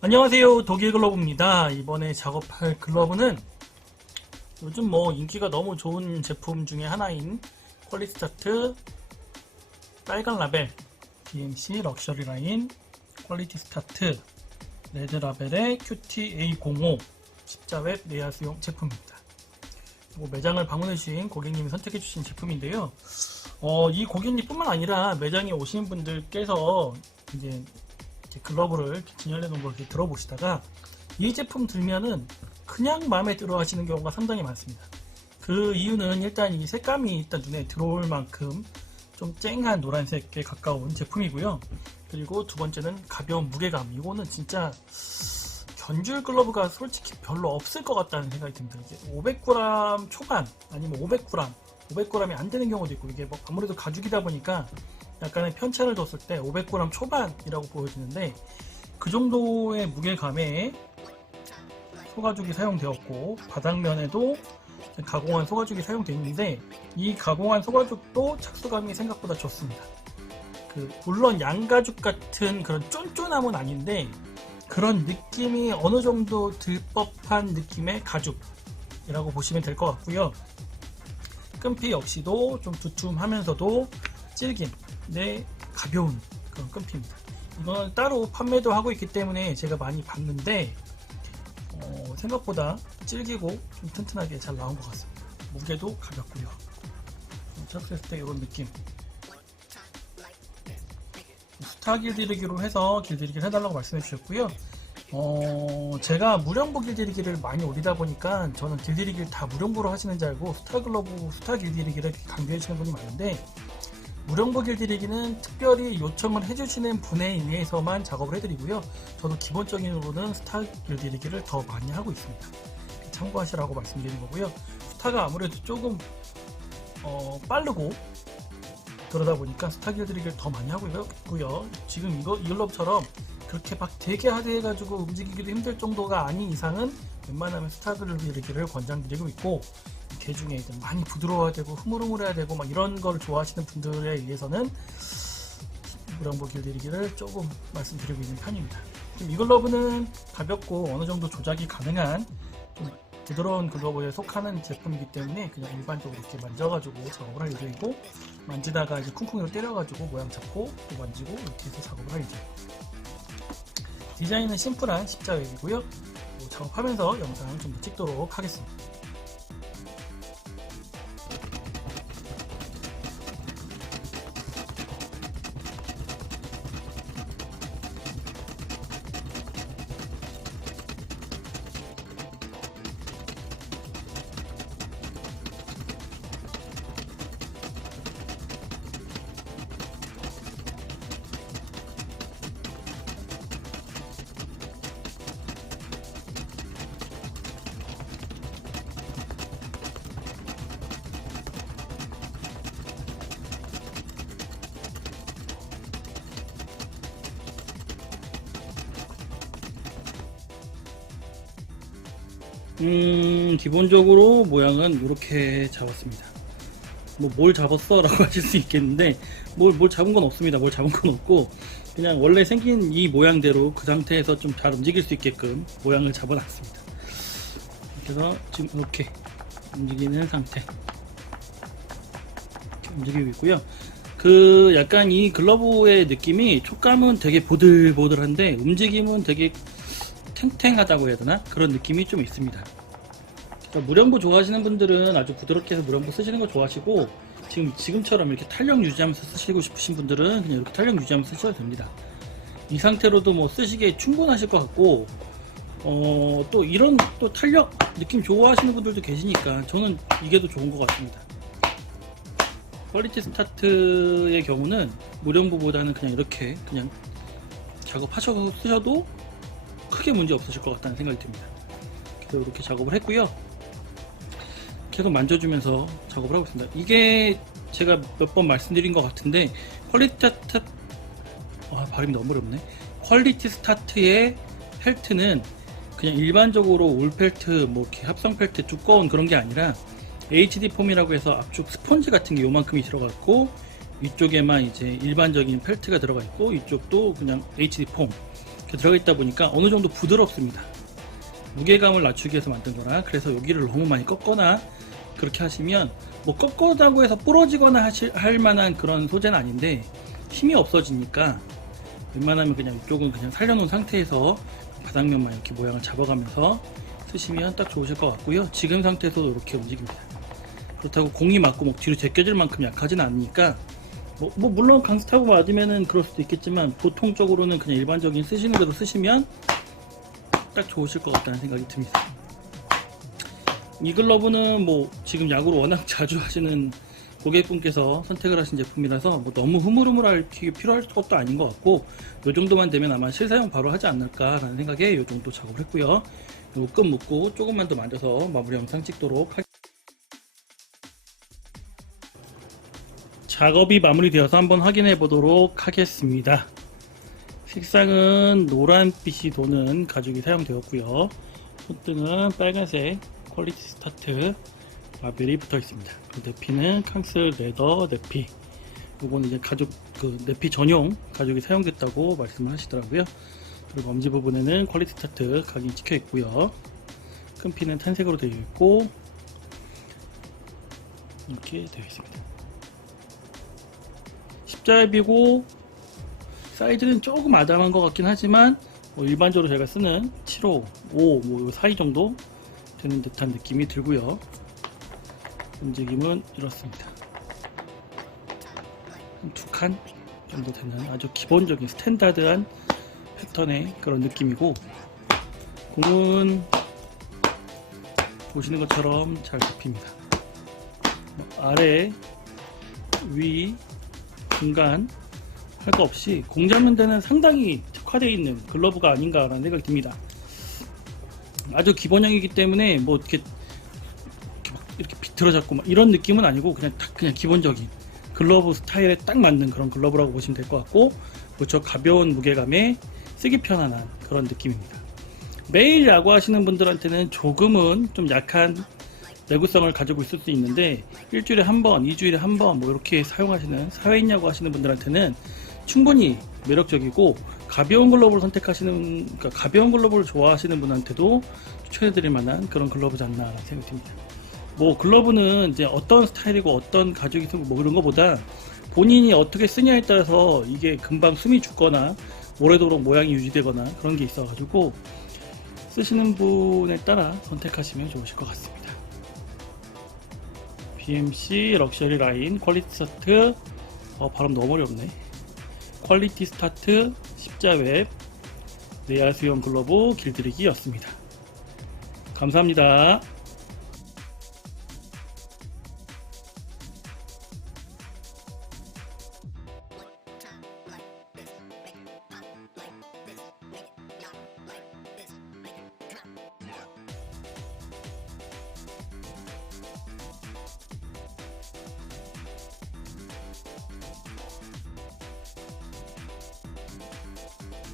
안녕하세요, 독일 글러브입니다. 이번에 작업할 글러브는 요즘 인기가 너무 좋은 제품 중에 하나인 퀄리티스타트 빨간 라벨 DMC 럭셔리 라인 퀄리티 스타트 레드 라벨의 QT-A05 십자웹 내야수용 제품입니다. 매장을 방문해주신 고객님이 선택해주신 제품인데요. 이 고객님뿐만 아니라 매장에 오신 분들께서 이제 글러브를 진열해 놓은 걸 이렇게 들어보시다가 이 제품 들면은 그냥 마음에 들어 하시는 경우가 상당히 많습니다. 그 이유는 일단 이 색감이 일단 눈에 들어올 만큼 좀 쨍한 노란색에 가까운 제품이고요. 그리고 두 번째는 가벼운 무게감. 이거는 진짜 견줄 글러브가 솔직히 별로 없을 것 같다는 생각이 듭니다. 이제 500g 초반 아니면 500g이 안 되는 경우도 있고, 이게 아무래도 가죽이다 보니까 약간의 편차를 뒀을 때 500g 초반이라고 보여지는데, 그 정도의 무게감에 소가죽이 사용되었고 바닥면에도 가공한 소가죽이 사용되어 있는데, 이 가공한 소가죽도 착수감이 생각보다 좋습니다. 물론 양가죽 같은 그런 쫀쫀함은 아닌데 그런 느낌이 어느 정도 들 법한 느낌의 가죽이라고 보시면 될 것 같고요. 끈피 역시도 좀 두툼하면서도 질긴 가벼운 그런 끈피입니다. 이건 따로 판매도 하고 있기 때문에 제가 많이 봤는데 생각보다 질기고 좀 튼튼하게 잘 나온 것 같습니다. 무게도 가볍고요. 착수했을 때 이런 느낌. 스타 길들이기로 해서 길들이기를 해달라고 말씀해 주셨고요. 제가 무령부 길들이기를 많이 올리다 보니까 저는 길들이기를 다 무령부로 하시는 줄 알고 스타 글러브, 스타 길들이기를 강조해 주시는 분이 많은데, 무령부 길들이기는 특별히 요청을 해주시는 분에 의해서만 작업을 해드리고요. 저도 기본적으로는 스타 길들이기를 더 많이 하고 있습니다. 참고하시라고 말씀드리는 거고요. 스타가 아무래도 조금 빠르고 그러다 보니까 스타 길들이기를 더 많이 하고 있고요. 지금 이 글러브처럼 그렇게 막 되게 하드해가지고 움직이기도 힘들 정도가 아닌 이상은 웬만하면 스타 길들이기를 권장드리고 있고, 개 중에 많이 부드러워야 되고 흐물흐물해야 되고 막 이런 걸 좋아하시는 분들에 의해서는 무령부 길들이기를 조금 말씀드리고 있는 편입니다. 이 글러브는 가볍고 어느 정도 조작이 가능한 좀 부드러운 글러브에 속하는 제품이기 때문에 그냥 일반적으로 이렇게 만져가지고 작업을 할 예정이고, 만지다가 이제 쿵쿵이로 때려가지고 모양 잡고 또 만지고 이렇게 해서 작업을 할 예정입니다. 디자인은 심플한 십자웹이고요. 작업하면서 영상 좀 더 찍도록 하겠습니다. 기본적으로 모양은 이렇게 잡았습니다. 뭘 잡았어? 라고 하실 수 있겠는데, 뭘 잡은 건 없습니다. 뭘 잡은 건 없고, 그냥 원래 생긴 이 모양대로 그 상태에서 좀 잘 움직일 수 있게끔 모양을 잡아 놨습니다. 그래서 지금 이렇게 움직이는 상태. 이렇게 움직이고 있고요. 약간 이 글러브의 느낌이 촉감은 되게 보들보들한데 움직임은 되게 탱탱하다고 해야 되나? 그런 느낌이 좀 있습니다. 무령부 좋아하시는 분들은 아주 부드럽게 해서 무령부 쓰시는 거 좋아하시고, 지금처럼 이렇게 탄력 유지하면서 쓰시고 싶으신 분들은 그냥 이렇게 탄력 유지하면서 쓰셔도 됩니다. 이 상태로도 쓰시기에 충분하실 것 같고, 또 이런 또 탄력 느낌 좋아하시는 분들도 계시니까 저는 이게 더 좋은 것 같습니다. 퀄리티 스타트의 경우는 무령부보다는 그냥 이렇게 그냥 작업하셔서 쓰셔도 크게 문제 없으실 것 같다는 생각이 듭니다. 그래서 이렇게 작업을 했고요. 계속 만져주면서 작업을 하고 있습니다. 이게 제가 몇 번 말씀드린 것 같은데, 발음이 너무 어렵네. 퀄리티 스타트의 펠트는 그냥 일반적으로 올 펠트, 이렇게 합성 펠트 두꺼운 그런 게 아니라 HD 폼이라고 해서 압축 스펀지 같은 게 요만큼이 들어갔고, 위쪽에만 이제 일반적인 펠트가 들어가 있고, 이쪽도 그냥 HD 폼. 이렇게 들어가 있다 보니까 어느 정도 부드럽습니다. 무게감을 낮추기 위해서 만든 거라. 그래서 여기를 너무 많이 꺾거나 그렇게 하시면 뭐 꺾었다고 해서 부러지거나 할 만한 그런 소재는 아닌데 힘이 없어지니까 웬만하면 그냥 이쪽은 그냥 살려놓은 상태에서 바닥면만 이렇게 모양을 잡아가면서 쓰시면 딱 좋으실 것 같고요. 지금 상태에서도 이렇게 움직입니다. 그렇다고 공이 맞고 뭐 뒤로 제껴질 만큼 약하진 않으니까 뭐 물론 강스타고 맞으면은 그럴 수도 있겠지만 보통적으로는 그냥 일반적인 쓰시는 대로 쓰시면 딱 좋으실 것 같다는 생각이 듭니다. 이 글러브는 뭐 지금 야구를 워낙 자주 하시는 고객분께서 선택을 하신 제품이라서 뭐 너무 흐물흐물할 필요할 것도 아닌 것 같고 이 정도만 되면 아마 실사용 바로 하지 않을까 라는 생각에 이 정도 작업을 했고요. 요 끝 묶고 조금만 더 만져서 마무리 영상 찍도록 할게요. 작업이 마무리되어서 한번 확인해 보도록 하겠습니다. 색상은 노란빛이 도는 가죽이 사용되었고요. 손등은 빨간색 퀄리티 스타트 라벨이 붙어 있습니다. 내피는 캉스 레더 내피. 이건 이제 가죽 내피 전용 가죽이 사용됐다고 말씀을 하시더라고요. 그리고 엄지 부분에는 퀄리티 스타트 각이 찍혀 있고요. 큰 피는 탄색으로 되어 있고 이렇게 되어 있습니다. 십자입이고 사이즈는 조금 아담한 것 같긴 하지만 뭐 일반적으로 제가 쓰는 7호, 5, 뭐 사이 정도 되는 듯한 느낌이 들고요. 움직임은 이렇습니다. 두 칸 정도 되는 아주 기본적인 스탠다드한 패턴의 그런 느낌이고, 공은 보시는 것처럼 잘 잡힙니다. 아래, 위, 중간 할 거 없이 공 잡는 데는 상당히 특화되어 있는 글러브가 아닌가라는 생각이 듭니다. 아주 기본형이기 때문에 뭐 이렇게 비틀어 잡고 막 이런 느낌은 아니고 그냥 기본적인 글러브 스타일에 딱 맞는 그런 글러브라고 보시면 될 것 같고, 무척 가벼운 무게감에 쓰기 편안한 그런 느낌입니다. 매일 야구하시는 분들한테는 조금은 좀 약한 내구성을 가지고 있을 수 있는데, 일주일에 한 번, 2주일에 한 번 뭐 이렇게 사용하시는 사회인 야구 하시는 분들한테는 충분히 매력적이고, 가벼운 글러브를 그러니까 가벼운 글러브를 좋아하시는 분한테도 추천해드릴 만한 그런 글러브지 않나 생각이 듭니다. 뭐 글러브는 이제 어떤 스타일이고 어떤 가죽이 뭐 그런 거보다 본인이 어떻게 쓰냐에 따라서 이게 금방 숨이 죽거나 오래도록 모양이 유지되거나 그런 게 있어가지고 쓰시는 분에 따라 선택하시면 좋으실 것 같습니다. BMC 럭셔리 라인 퀄리티 스타트, 발음 너무 어렵네. 퀄리티 스타트 십자웹 내야 수영 글러브 길들이기였습니다. 감사합니다.